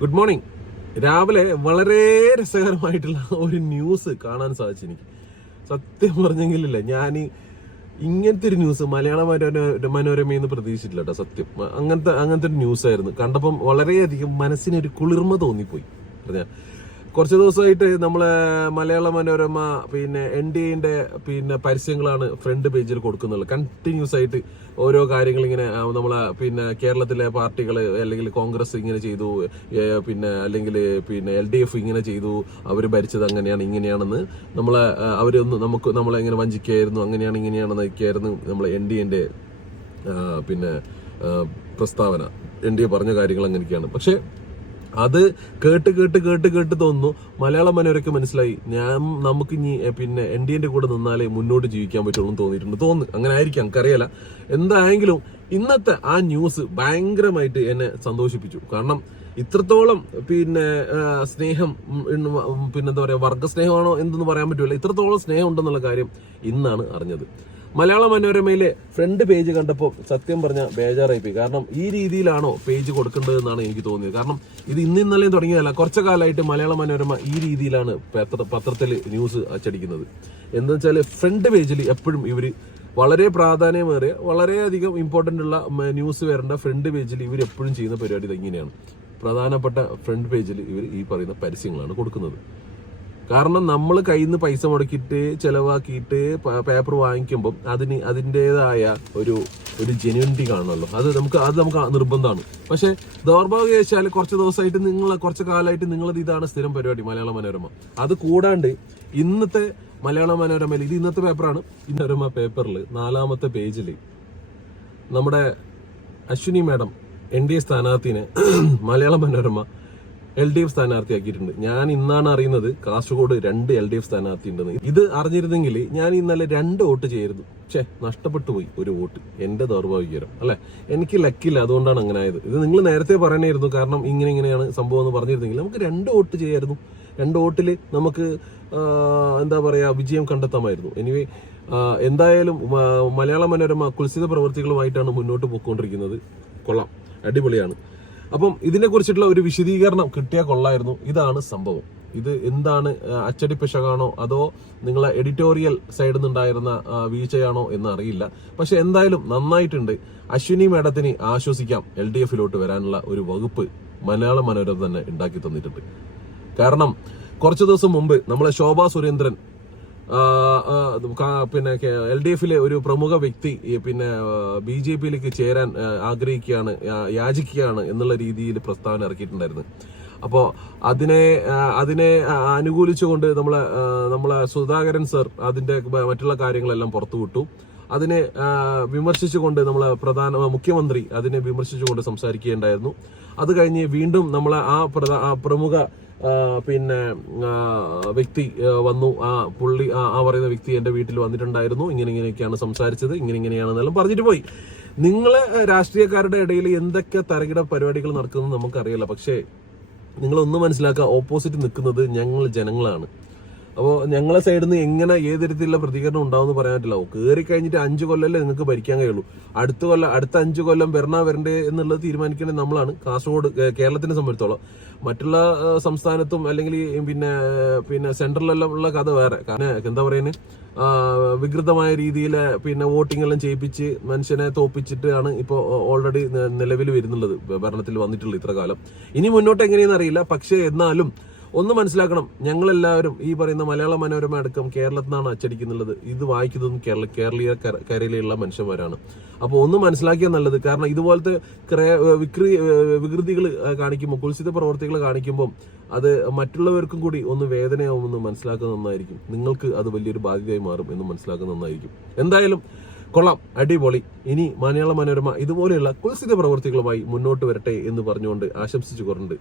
Good morning. രാവിലെ വളരെ രസകരമായിട്ടുള്ള ഒരു ന്യൂസ് കാണാൻ സാധിച്ചു എനിക്ക്. സത്യം പറഞ്ഞെങ്കിലില്ല, ഞാൻ ഇങ്ങനത്തെ ഒരു ന്യൂസ് മലയാള മനോരമയെന്ന് പ്രതീക്ഷിച്ചില്ല കേട്ടോ. സത്യം അങ്ങനത്തെ ഒരു ന്യൂസ് ആയിരുന്നു. കണ്ടപ്പം വളരെയധികം മനസ്സിനൊരു കുളിർമ തോന്നിപ്പോയി. പറഞ്ഞ കുറച്ച് ദിവസമായിട്ട് നമ്മളെ മലയാള മനോരമ NDAന്റെ പരസ്യങ്ങളാണ് ഫ്രണ്ട് പേജിൽ കൊടുക്കുന്നത്. കണ്ടിന്യൂസ് ആയിട്ട് ഓരോ കാര്യങ്ങൾ ഇങ്ങനെ നമ്മളെ കേരളത്തിലെ പാർട്ടികൾ അല്ലെങ്കിൽ കോൺഗ്രസ് ഇങ്ങനെ ചെയ്തു, അല്ലെങ്കിൽ LDF ഇങ്ങനെ ചെയ്തു, അവർ ഭരിച്ചത് അങ്ങനെയാണ് ഇങ്ങനെയാണെന്ന് നമ്മളെ ഇങ്ങനെ വഞ്ചിക്കായിരുന്നു, അങ്ങനെയാണ് ഇങ്ങനെയാണെന്നൊക്കെയായിരുന്നു നമ്മളെ NDAന്റെ പ്രസ്താവന. NDA പറഞ്ഞ കാര്യങ്ങൾ അങ്ങനെയൊക്കെയാണ്. പക്ഷെ അത് കേട്ട് തോന്നുന്നു മലയാള മനോരമയ്ക്ക് മനസ്സിലായി നമുക്ക് ഇനി NDAന്റെ കൂടെ നിന്നാലേ മുന്നോട്ട് ജീവിക്കാൻ പറ്റുള്ളൂ തോന്നുന്നു. അങ്ങനെ ആയിരിക്കാം, എനിക്കറിയില്ല. എന്തായെങ്കിലും ഇന്നത്തെ ആ ന്യൂസ് ഭയങ്കരമായിട്ട് എന്നെ സന്തോഷിപ്പിച്ചു. കാരണം ഇത്രത്തോളം സ്നേഹം, എന്താ പറയാ, വർഗസ്നേഹമാണോ എന്തെന്ന് പറയാൻ പറ്റൂല. ഇത്രത്തോളം സ്നേഹം ഉണ്ടെന്നുള്ള കാര്യം ഇന്നാണ് അറിഞ്ഞത്. മലയാള മനോരമയിലെ ഫ്രണ്ട് പേജ് കണ്ടപ്പോൾ സത്യം പറഞ്ഞ ബേജാറായിപ്പോയി. കാരണം ഈ രീതിയിലാണോ പേജ് കൊടുക്കേണ്ടതെന്നാണ് എനിക്ക് തോന്നിയത്. കാരണം ഇത് ഇന്നലെയും തുടങ്ങിയതല്ല, കുറച്ചു കാലമായിട്ട് മലയാള മനോരമ ഈ രീതിയിലാണ് പത്രത്തിൽ ന്യൂസ് അച്ചടിക്കുന്നത്. എന്താ വെച്ചാൽ ഫ്രണ്ട് പേജിൽ എപ്പോഴും ഇവര് വളരെ പ്രാധാന്യമേറിയ, വളരെയധികം ഇമ്പോർട്ടന്റ് ഉള്ള ന്യൂസ് വരേണ്ട ഫ്രണ്ട് പേജിൽ ഇവർ എപ്പോഴും ചെയ്യുന്ന പരിപാടി ഇങ്ങനെയാണ്. പ്രധാനപ്പെട്ട ഫ്രണ്ട് പേജിൽ ഇവർ ഈ പറയുന്ന പരസ്യങ്ങളാണ് കൊടുക്കുന്നത്. കാരണം നമ്മൾ കയ്യിൽ നിന്ന് പൈസ മുടക്കിയിട്ട് ചെലവാക്കിയിട്ട് പേപ്പർ വാങ്ങിക്കുമ്പോൾ അതിൻ്റെതായ ഒരു ജെന്യൂനിറ്റി കാണണമല്ലോ. അത് നമുക്ക് നിർബന്ധമാണ്. പക്ഷെ ദൗർഭാഗ്യവശാൽ കുറച്ച് കാലമായിട്ട് നിങ്ങളത് ഇതാണ് സ്ഥിരം പരിപാടി മലയാള മനോരമ. അത് കൂടാണ്ട് ഇന്നത്തെ മലയാള മനോരമയിൽ, ഇത് ഇന്നത്തെ പേപ്പറാണ്, മനോരമ പേപ്പറിൽ 4ാമത്തെ പേജിൽ നമ്മുടെ Ashwini madam NDA സ്ഥാനാർത്ഥിനെ Malayala Manorama LDF സ്ഥാനാർത്ഥിയാക്കിയിട്ടുണ്ട്. ഞാൻ ഇന്നാണ് അറിയുന്നത് കാസർഗോഡ് 2 LDF സ്ഥാനാർത്ഥി ഉണ്ടെന്ന്. ഇത് അറിഞ്ഞിരുന്നെങ്കിൽ ഞാൻ ഇന്നലെ 2 വോട്ട് ചെയ്യായിരുന്നു. നഷ്ടപ്പെട്ടു പോയി ഒരു വോട്ട്. എന്റെ ദൗർഭാഗ്യകരം അല്ലെ, എനിക്ക് ലക്കില്ല, അതുകൊണ്ടാണ് അങ്ങനെ ആയത്. ഇത് നിങ്ങൾ നേരത്തെ പറയണായിരുന്നു. കാരണം ഇങ്ങനെയാണ് സംഭവം എന്ന് പറഞ്ഞിരുന്നെങ്കിൽ നമുക്ക് 2 വോട്ട് ചെയ്യായിരുന്നു. 2 വോട്ടിൽ നമുക്ക് എന്താ പറയാ, വിജയം കണ്ടെത്താമായിരുന്നു. എനിവേ, എന്തായാലും മലയാള മനോരമ കുൽസിത പ്രവൃത്തികളുമായിട്ടാണ് മുന്നോട്ട് പോയിക്കൊണ്ടിരിക്കുന്നത്. കൊള്ളാം, അടിപൊളിയാണ്. അപ്പം ഇതിനെ കുറിച്ചിട്ടുള്ള ഒരു വിശദീകരണം കിട്ടിയാൽ കൊള്ളായിരുന്നു. ഇതാണ് സംഭവം. ഇത് എന്താണ്, അച്ചടി പിശകാണോ അതോ നിങ്ങളെ എഡിറ്റോറിയൽ സൈഡിൽ നിന്നുണ്ടായിരുന്ന വീഴ്ചയാണോ എന്ന് അറിയില്ല. പക്ഷെ എന്തായാലും നന്നായിട്ടുണ്ട്. അശ്വിനി മേഡത്തിന് ആശ്വസിക്കാം, LDFിലോട്ട് വരാനുള്ള ഒരു വകുപ്പ് മലയാള മനോരമ തന്നെ ഉണ്ടാക്കി തന്നിട്ടുണ്ട്. കാരണം കുറച്ചു ദിവസം മുമ്പ് നമ്മളെ ശോഭാ സുരേന്ദ്രൻ LDFിലെ ഒരു പ്രമുഖ വ്യക്തി BJPയിലേക്ക് ചേരാൻ ആഗ്രഹിക്കുകയാണ്, യാചിക്കുകയാണ് എന്നുള്ള രീതിയിൽ പ്രസ്താവന ഇറക്കിയിട്ടുണ്ടായിരുന്നു. അപ്പോൾ അതിനെ അനുകൂലിച്ചുകൊണ്ട് നമ്മളെ സുധാകരൻ സർ അതിന്റെ മറ്റുള്ള കാര്യങ്ങളെല്ലാം പുറത്തുവിട്ടു. അതിനെ വിമർശിച്ചുകൊണ്ട് നമ്മളെ മുഖ്യമന്ത്രി അതിനെ വിമർശിച്ചുകൊണ്ട് സംസാരിക്കുകയുണ്ടായിരുന്നു. അത് കഴിഞ്ഞ് വീണ്ടും നമ്മളെ ആ പ്രമുഖ വ്യക്തി വന്നു. പുള്ളി പറയുന്ന വ്യക്തി എന്റെ വീട്ടിൽ വന്നിട്ടുണ്ടായിരുന്നു, ഇങ്ങനെയൊക്കെയാണ് സംസാരിച്ചത്, ഇങ്ങനെയാണെന്നെല്ലാം പറഞ്ഞിട്ട് പോയി. നിങ്ങളെ രാഷ്ട്രീയക്കാരുടെ ഇടയിൽ എന്തൊക്കെ തരകിട പരിപാടികൾ നടക്കുന്നത് നമുക്കറിയില്ല. പക്ഷേ നിങ്ങളൊന്ന് മനസ്സിലാക്കുക, ഓപ്പോസിറ്റ് നിൽക്കുന്നത് ഞങ്ങൾ ജനങ്ങളാണ്. അപ്പോൾ ഞങ്ങളെ സൈഡിൽ നിന്ന് എങ്ങനെ ഏത് തരത്തിലുള്ള പ്രതികരണം ഉണ്ടാവുമെന്ന് പറയാൻ പറ്റില്ല. കയറി കഴിഞ്ഞിട്ട് 5 കൊല്ലമല്ലേ നിങ്ങൾക്ക് ഭരിക്കാൻ കഴിയുള്ളൂ. അടുത്ത 5 കൊല്ലം വരണ്ടേ എന്നുള്ളത് തീരുമാനിക്കേണ്ടത് നമ്മളാണ്. കാസർഗോഡ് കേരളത്തിനെ സംബന്ധിച്ചോളം മറ്റുള്ള സംസ്ഥാനത്തും അല്ലെങ്കിൽ സെൻട്രലിലെല്ലാം ഉള്ള കഥ വേറെ. കാരണം എന്താ പറയുന്നത്, വികൃതമായ രീതിയിൽ വോട്ടിംഗ് എല്ലാം ചെയ്യിപ്പിച്ച് മനുഷ്യനെ തോപ്പിച്ചിട്ടാണ് ഇപ്പോൾ ഓൾറെഡി നിലവിൽ വരുന്നുള്ളത്, ഭരണത്തിൽ വന്നിട്ടുള്ളത് ഇത്ര കാലം. ഇനി മുന്നോട്ട് എങ്ങനെയെന്ന് അറിയില്ല. പക്ഷേ എന്നാലും ഒന്ന് മനസ്സിലാക്കണം, ഞങ്ങളെല്ലാവരും ഈ പറയുന്ന മലയാള മനോരമ അടക്കം കേരളത്തിൽ നിന്നാണ് അച്ചടിക്കുന്നുള്ളത്. ഇത് വായിക്കുന്നതും കേരളീയ കരയിലുള്ള മനുഷ്യന്മാരാണ്. അപ്പോൾ ഒന്ന് മനസ്സിലാക്കിയാൽ നല്ലത്. കാരണം ഇതുപോലത്തെ വികൃതികൾ കാണിക്കുമ്പോൾ, കുൽസിത പ്രവർത്തികൾ കാണിക്കുമ്പോൾ അത് മറ്റുള്ളവർക്കും കൂടി ഒന്ന് വേദനയാവുമെന്ന് മനസ്സിലാക്കുന്നത് നന്നായിരിക്കും. നിങ്ങൾക്ക് അത് വലിയൊരു ബാധ്യതയായി മാറും എന്ന് മനസ്സിലാക്കുന്നത് നന്നായിരിക്കും. എന്തായാലും കൊള്ളാം, അടിപൊളി. ഇനി മലയാള മനോരമ ഇതുപോലെയുള്ള കുൽസിത പ്രവർത്തികളുമായി മുന്നോട്ട് വരട്ടെ എന്ന് പറഞ്ഞുകൊണ്ട് ആശംസിച്ചു കൊണ്ടുണ്ട്.